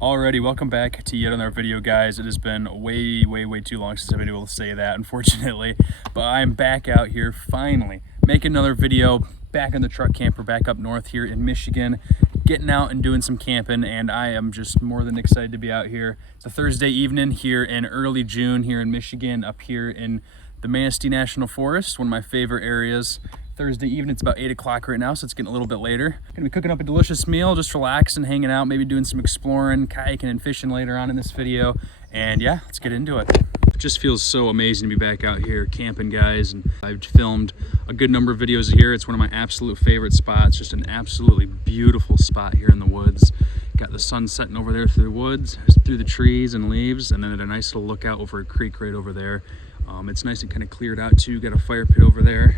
Alrighty, welcome back to yet another video, guys. It has been way too long since I've been able to say that, unfortunately. But I'm back out here, finally, making another video, back in the truck camper, back up north here in Michigan, getting out and doing some camping, and I am just more than excited to be out here. It's a Thursday evening here in early June here in Michigan, up here in the Manistee National Forest, one of my favorite areas. Thursday evening, it's about 8 o'clock right now, so it's getting a little bit later. Gonna be cooking up a delicious meal, just relaxing, hanging out, maybe doing some exploring, kayaking and fishing later on in this video. And yeah, let's get into it. It just feels so amazing to be back out here camping, guys. And I've filmed a good number of videos here. It's one of my absolute favorite spots, just an absolutely beautiful spot here in the woods. Got the sun setting over there through the woods, through the trees and leaves, and then a nice little lookout over a creek right over there. It's nice and kind of cleared out too. Got a fire pit over there.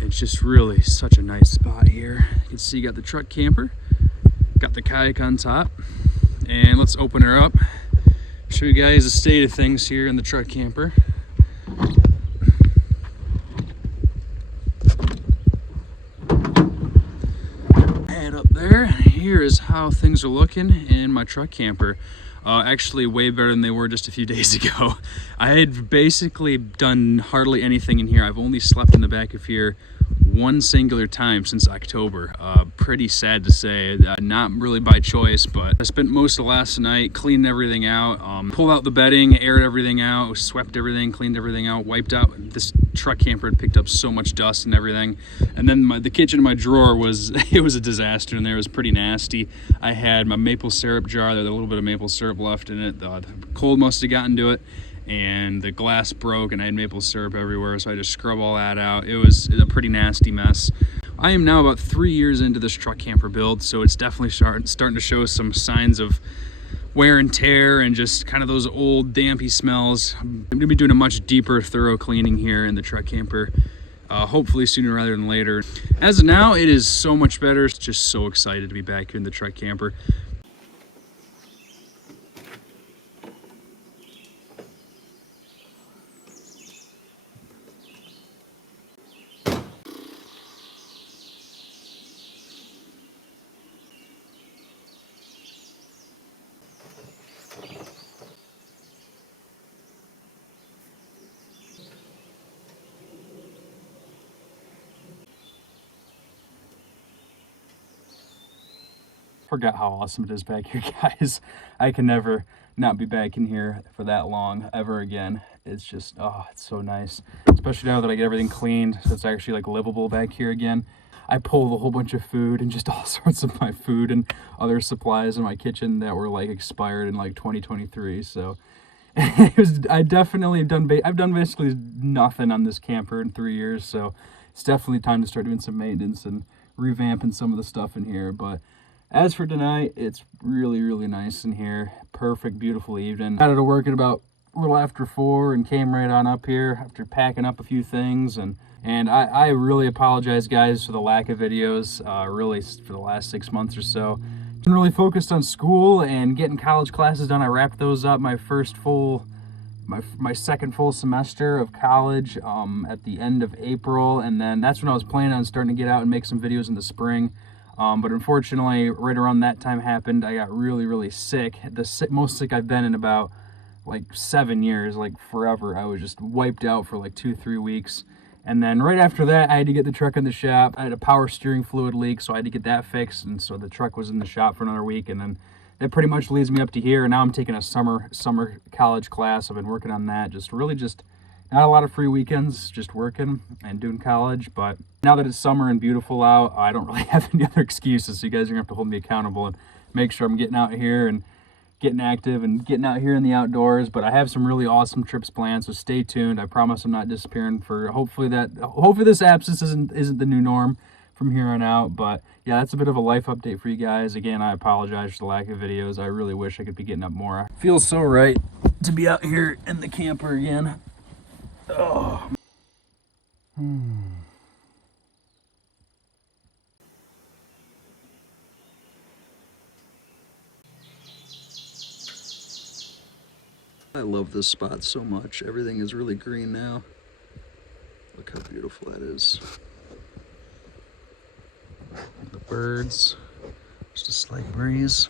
It's just really such a nice spot here. You can see you got the truck camper, got the kayak on top, and let's open her up. Show you guys the state of things here in the truck camper. Head up there. Here is how things are looking in my truck camper. Actually way better than they were just a few days ago. I had basically done hardly anything in here. I've only slept in the back of here one singular time since October. Pretty sad to say, not really by choice, but I spent most of last night cleaning everything out, pulled out the bedding, aired everything out, swept everything, cleaned everything out, wiped out. This truck camper had picked up so much dust and everything. And then the kitchen in my drawer was, it was a disaster in there. It was pretty nasty. I had my maple syrup jar, there was a little bit of maple syrup left in it. The cold must have gotten to it, and the glass broke and I had maple syrup everywhere, so I just scrub all that out. It was a pretty nasty mess. I am now about 3 years into this truck camper build, so it's definitely starting to show some signs of wear and tear and just kind of those old dampy smells. I'm gonna be doing a much deeper, thorough cleaning here in the truck camper, hopefully sooner rather than later. As of now, it is so much better. Just so excited to be back here in the truck camper. Forgot how awesome it is back here, guys. I can never not be back in here for that long ever again. It's just, oh, it's so nice. Especially now that I get everything cleaned, so it's actually like livable back here again. I pulled a whole bunch of food and just all sorts of my food and other supplies in my kitchen that were like expired in like 2023. So I've done basically nothing on this camper in 3 years. So it's definitely time to start doing some maintenance and revamping some of the stuff in here. But as for tonight, it's really nice in here. Perfect, beautiful evening. Got out of work at about a little after 4 and came right on up here after packing up a few things. And I really apologize, guys, for the lack of videos, really for the last 6 months or so. Been really focused on school and getting college classes done. I wrapped those up my second full semester of college at the end of April. And then that's when I was planning on starting to get out and make some videos in the spring. But unfortunately, right around that time happened, I got really sick. Most sick I've been in about like 7 years, like forever. I was just wiped out for like 2-3 weeks. And then right after that, I had to get the truck in the shop. I had a power steering fluid leak, so I had to get that fixed. And so the truck was in the shop for another week. And then that pretty much leads me up to here. And now I'm taking a summer college class. I've been working on that. Just not a lot of free weekends, just working and doing college. But now that it's summer and beautiful out, I don't really have any other excuses. So you guys are gonna have to hold me accountable and make sure I'm getting out here and getting active and getting out here in the outdoors. But I have some really awesome trips planned, so stay tuned. I promise I'm not disappearing for hopefully this absence isn't the new norm from here on out. But yeah, that's a bit of a life update for you guys. Again, I apologize for the lack of videos. I really wish I could be getting up more. Feels so right to be out here in the camper again. Oh. I love this spot so much. Everything is really green now. Look how beautiful that is. The birds, just a slight breeze.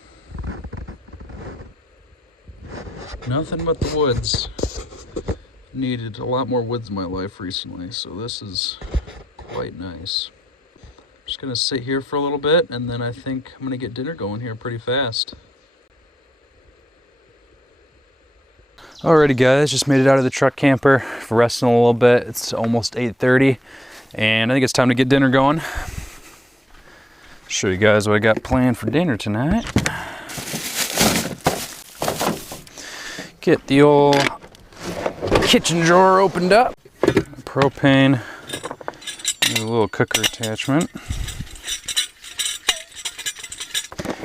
Nothing but the woods. Needed a lot more woods in my life recently, so this is quite nice. Just gonna sit here for a little bit, and then I think I'm gonna get dinner going here pretty fast. Alrighty guys, just made it out of the truck camper, resting a little bit. It's almost 8:30, and I think it's time to get dinner going. Show you guys what I got planned for dinner tonight. Get the old kitchen drawer opened up. Propane, a little cooker attachment.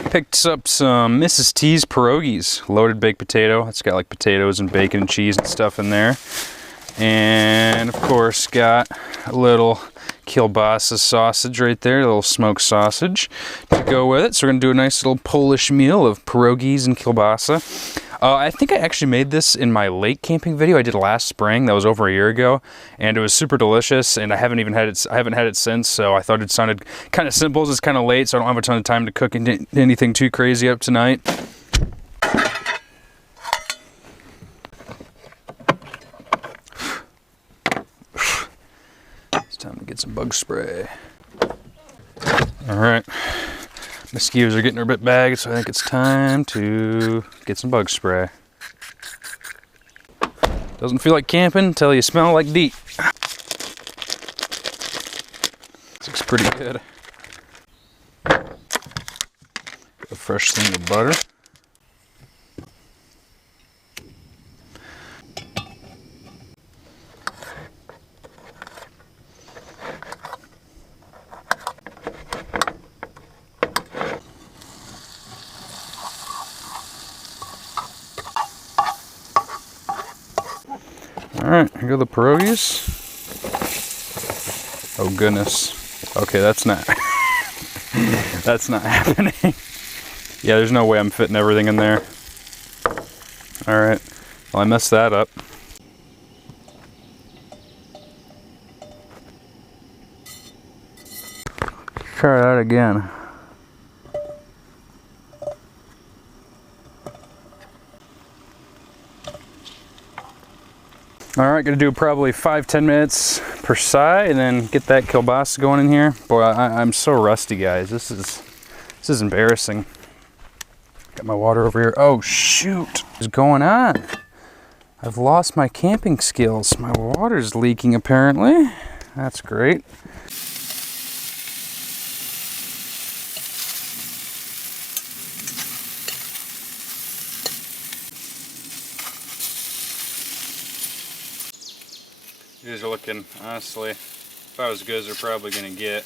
Picked up some Mrs. T's pierogies, loaded baked potato. It's got like potatoes and bacon and cheese and stuff in there. And of course got a little kielbasa sausage right there, a little smoked sausage to go with it. So we're gonna do a nice little Polish meal of pierogies and kielbasa. I think I actually made this in my lake camping video I did last spring. That was over a year ago, and it was super delicious. And I haven't had it since. So I thought it sounded kind of simple. It's kind of late, so I don't have a ton of time to cook anything too crazy up tonight. It's time to get some bug spray. All right. Mosquitoes are getting a bit bagged, so I think it's time to get some bug spray. Doesn't feel like camping until you smell like DEET. This looks pretty good. Got a fresh thing of butter. Alright, here go the pierogies. Oh goodness. Okay, that's not that's not happening. Yeah, there's no way I'm fitting everything in there. Alright. Well, I messed that up. Try that again. Alright, gonna do probably 5-10 minutes per side and then get that kielbasa going in here. Boy, I'm so rusty, guys. This is embarrassing. Got my water over here. Oh shoot! What's going on? I've lost my camping skills. My water's leaking apparently. That's great. These are looking, honestly, if I was good as they're probably going to get.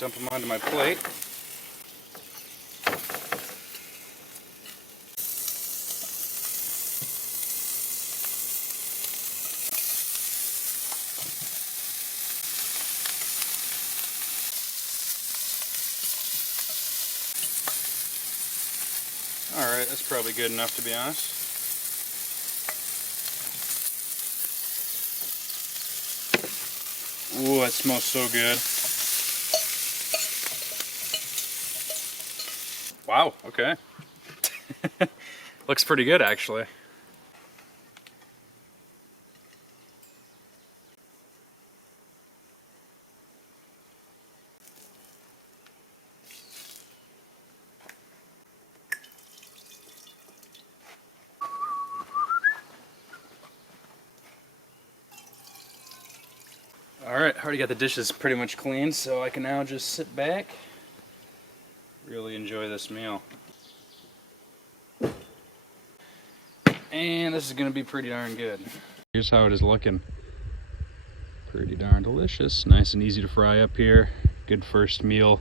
Dump them onto my plate. Alright, that's probably good enough to be honest. Ooh, that smells so good. Wow, okay. Looks pretty good actually. Alright, I already got the dishes pretty much clean, so I can now just sit back, really enjoy this meal. And this is going to be pretty darn good. Here's how it is looking. Pretty darn delicious. Nice and easy to fry up here. Good first meal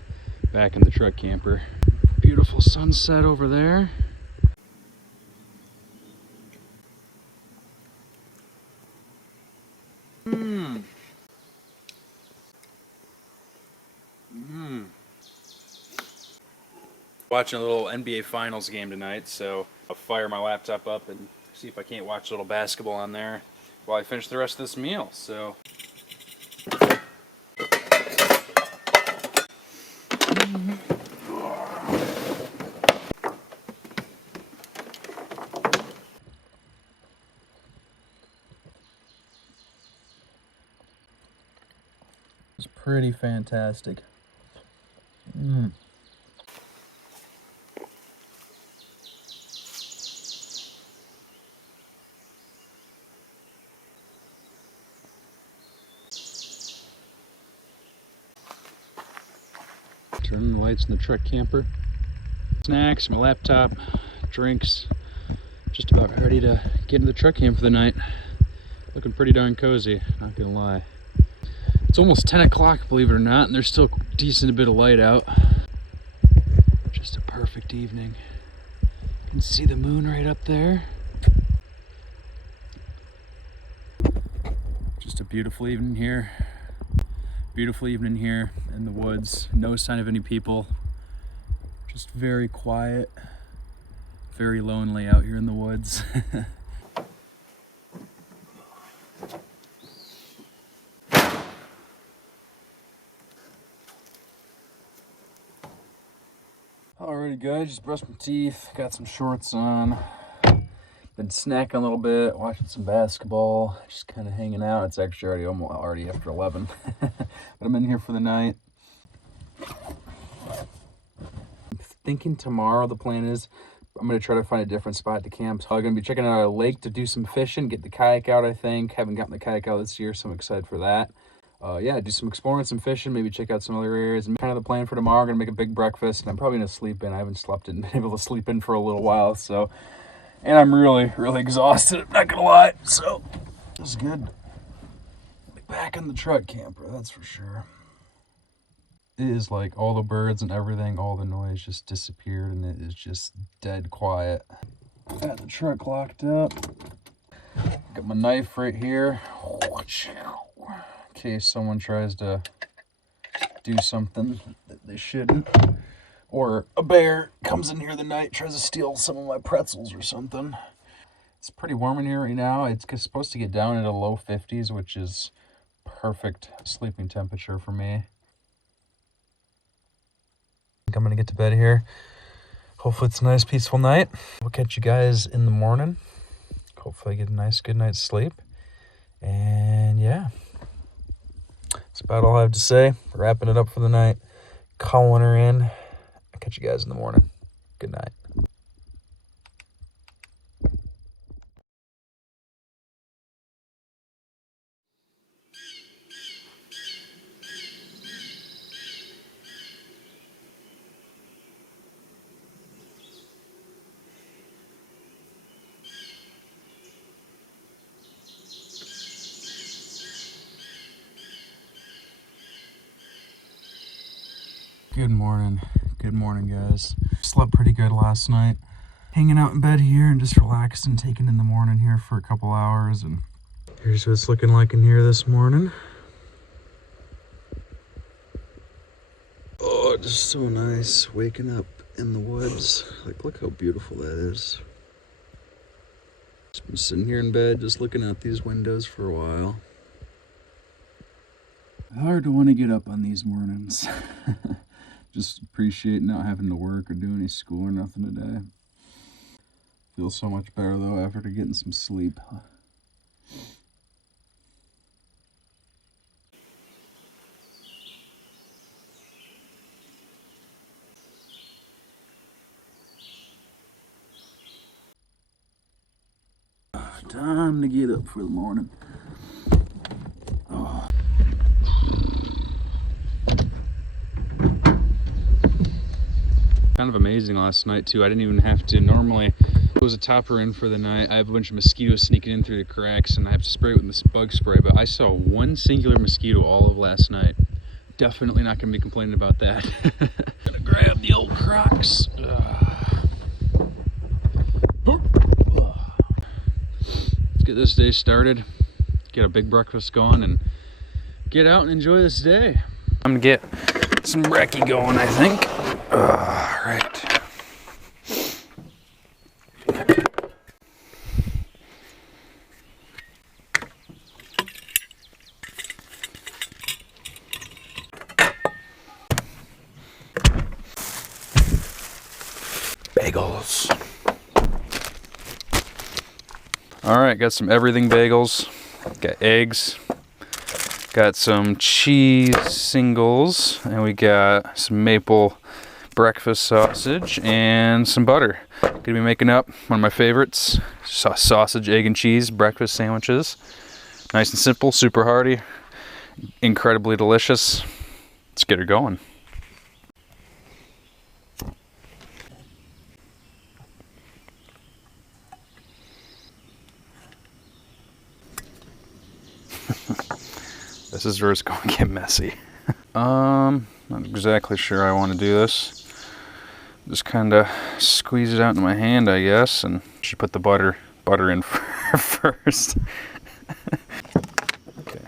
back in the truck camper. Beautiful sunset over there. Watching a little NBA Finals game tonight, so I'll fire my laptop up and see if I can't watch a little basketball on there while I finish the rest of this meal. So pretty fantastic. Turning the lights in the truck camper. Snacks, my laptop, drinks. Just about ready to get into the truck camp for the night. Looking pretty darn cozy, not gonna lie. It's almost 10 o'clock, believe it or not, and there's still a decent bit of light out. Just a perfect evening. You can see the moon right up there. Just a beautiful evening here. Beautiful evening here in the woods. No sign of any people. Just very quiet, very lonely out here in the woods. Alrighty guys, just brushed my teeth, got some shorts on. Been snacking a little bit, watching some basketball, just kind of hanging out. It's actually already after 11, but I'm in here for the night. I'm thinking tomorrow the plan is I'm going to try to find a different spot to camp. So I'm going to be checking out a lake to do some fishing, get the kayak out, I think. Haven't gotten the kayak out this year, so I'm excited for that. Yeah, do some exploring, some fishing, maybe check out some other areas. And kind of the plan for tomorrow, I'm going to make a big breakfast, and I'm probably going to sleep in. I haven't slept in, been able to sleep in for a little while, so. And I'm really, really exhausted, I'm not going to lie. So, it's good. Back in the truck camper, that's for sure. It is like all the birds and everything, all the noise just disappeared, and it is just dead quiet. Got the truck locked up. Got my knife right here. In case someone tries to do something that they shouldn't. Or a bear comes in here in the night, tries to steal some of my pretzels or something. It's pretty warm in here right now. It's supposed to get down into low 50s, which is perfect sleeping temperature for me. I think I'm gonna get to bed here. Hopefully it's a nice, peaceful night. We'll catch you guys in the morning. Hopefully I get a nice, good night's sleep. And yeah, that's about all I have to say. Wrapping it up for the night. Calling her in. I'll catch you guys in the morning. Good night. Good morning. Good morning, guys. Slept pretty good last night. Hanging out in bed here and just relaxing, taking in the morning here for a couple hours. And here's what it's looking like in here this morning. Oh, just so nice waking up in the woods. Like, look how beautiful that is. Just been sitting here in bed, just looking out these windows for a while. Hard to want to get up on these mornings. Just appreciate not having to work or do any school or nothing today. Feels so much better though after getting some sleep. Time to get up for the morning. Oh. Kind of amazing last night too. I didn't even have to normally close a topper in for the night. I have a bunch of mosquitoes sneaking in through the cracks and I have to spray it with this bug spray, but I saw one singular mosquito all of last night. Definitely not gonna be complaining about that. Gonna grab the old Crocs. Let's get this day started, get a big breakfast going, and get out and enjoy this day. I'm gonna get some brekkie going, I think. Right. Bagels. All right, got some everything bagels. Got eggs, Got some cheese singles, and we got some maple breakfast sausage and some butter. Gonna be making up one of my favorites, sausage, egg, and cheese breakfast sandwiches. Nice and simple, super hearty, incredibly delicious. Let's get her going. This is where it's going to get messy. Not exactly sure I want to do this. Just kind of squeeze it out into my hand, I guess, and should put the butter in first. Okay.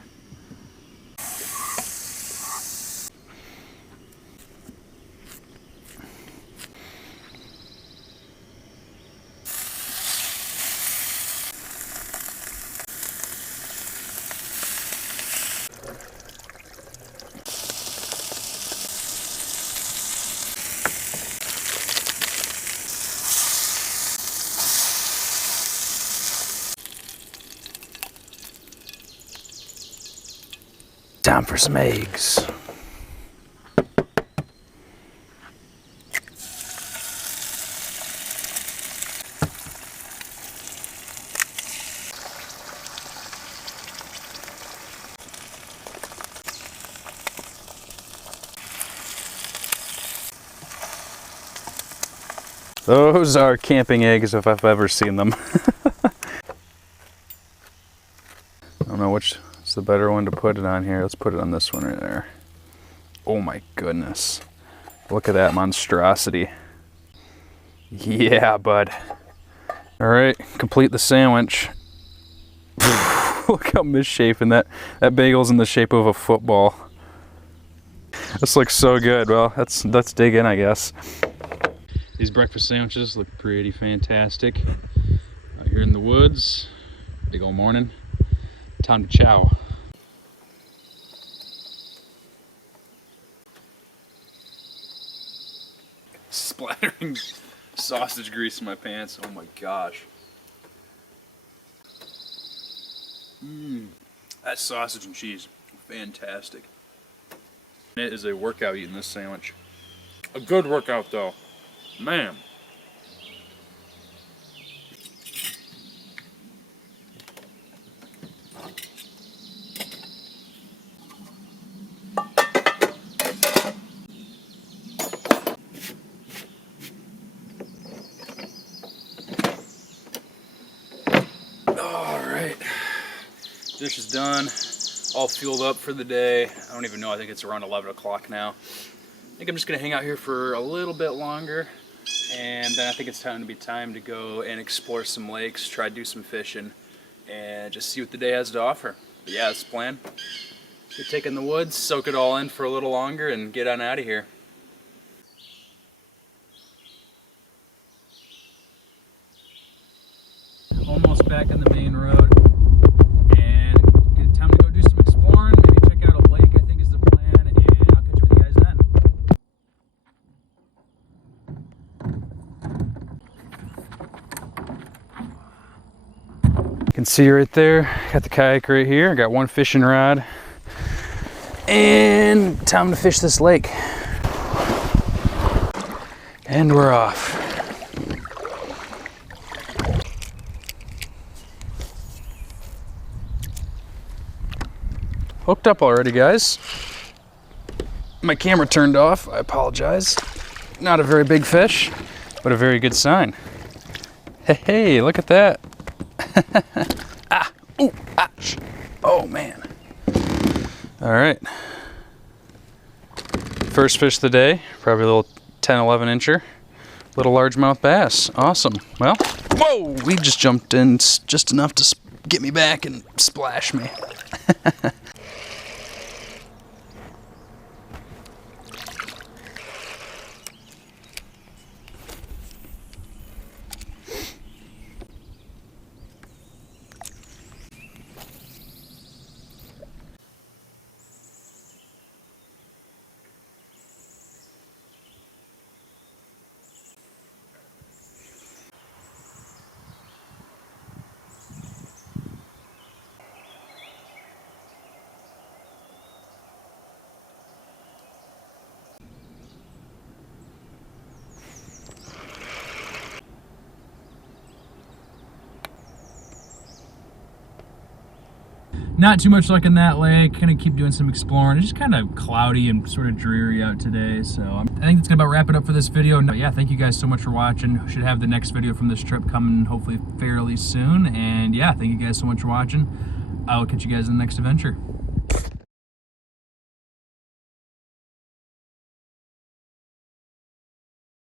Time for some eggs. Those are camping eggs if I've ever seen them. I don't know which is the better one to put it on here. Let's put it on this one right there. Oh my goodness. Look at that monstrosity. Yeah, bud. All right, complete the sandwich. Look how misshapen that bagel's in the shape of a football. This looks so good. Well, let's dig in, I guess. These breakfast sandwiches look pretty fantastic. Out here in the woods, big old morning. Time to chow. Splattering sausage grease in my pants. Oh my gosh. That sausage and cheese, fantastic. It is a workout eating this sandwich. A good workout though. Man. Alright. Dish is done. All fueled up for the day. I don't even know, I think it's around 11 o'clock now. I think I'm just gonna hang out here for a little bit longer. And then I think it's time to go and explore some lakes, try to do some fishing, and just see what the day has to offer. But yeah, that's the plan. Get taken in the woods, soak it all in for a little longer, and get on out of here. Almost back on the main road, and good time to go do some exploring, maybe check out a lake, I think is the plan, and I'll catch up with you guys then. You can see right there, got the kayak right here, got one fishing rod, and time to fish this lake. And we're off. Hooked up already, guys. My camera turned off, I apologize. Not a very big fish, but a very good sign. Hey, look at that. Ah, ooh, ouch. Oh man. All right. First fish of the day, probably a little 10, 11 incher. Little largemouth bass, awesome. Well, whoa, we just jumped in just enough to get me back and splash me. not too much luck in that lake. Kind of keep doing some exploring. It's just kind of cloudy and sort of dreary out today. So I think it's gonna about wrap it up for this video. But yeah, thank you guys so much for watching. Should have the next video from this trip coming hopefully fairly soon. And yeah, thank you guys so much for watching. I will catch you guys in the next adventure.